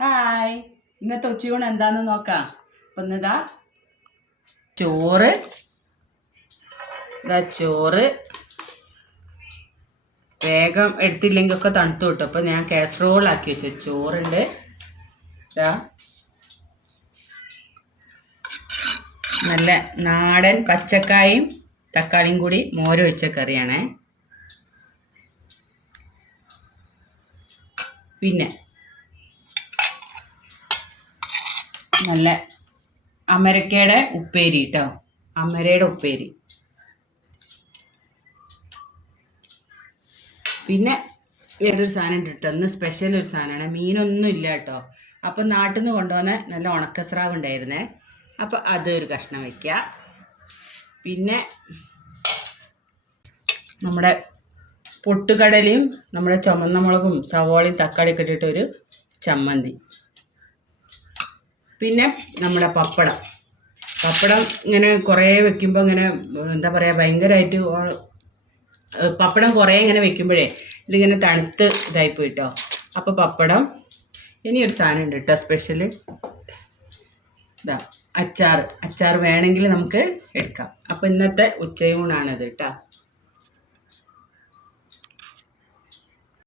Hi, ഇന്നത്തെ ഉച്ചയൂണ് എന്താന്ന് നോക്കാം. അപ്പം ഇന്നിതാ ചോറ് ചോറ് വേഗം എടുത്തില്ലെങ്കിൽ ഒക്കെ തണുത്തു കിട്ടും. അപ്പം ഞാൻ കാസറോളാക്കി വെച്ചു. ചോറുണ്ട്, നല്ല നാടൻ പച്ചക്കായും തക്കാളിയും കൂടി മോരൊഴിച്ച കറിയാണേ. പിന്നെ നല്ല അമരക്കയുടെ ഉപ്പേരി കേട്ടോ, അമരയുടെ ഉപ്പേരി. പിന്നെ വേറൊരു സാധനം ഉണ്ട് കേട്ടോ, ഇന്ന് സ്പെഷ്യൽ ഒരു സാധനമാണ്. മീനൊന്നും ഇല്ല കേട്ടോ. അപ്പം നാട്ടിൽ നിന്ന് കൊണ്ടുവന്ന നല്ല ഉണക്കസ്രാവ് ഉണ്ടായിരുന്നേ. അപ്പം അതൊരു കഷ്ണം വയ്ക്കുക. പിന്നെ നമ്മുടെ പൊട്ടുകടലയും നമ്മുടെ ചുമന്ന മുളകും സവോളയും തക്കാളിയൊക്കെ ഇട്ടിട്ടൊരു ചമ്മന്തി. പിന്നെ നമ്മുടെ പപ്പടം ഇങ്ങനെ കുറേ വെക്കുമ്പോൾ ഇങ്ങനെ എന്താ പറയുക, ഭയങ്കരമായിട്ട് പപ്പടം കുറേ ഇങ്ങനെ വെക്കുമ്പോഴേ ഇതിങ്ങനെ തണുത്ത് ഇതായിപ്പോയി കേട്ടോ. അപ്പോൾ പപ്പടം. ഇനിയൊരു സാധനം ഉണ്ട് കേട്ടോ സ്പെഷ്യല്, അച്ചാർ വേണമെങ്കിൽ നമുക്ക് എടുക്കാം. അപ്പോൾ ഇന്നത്തെ ഉച്ചയൂണാണിത് കേട്ടോ.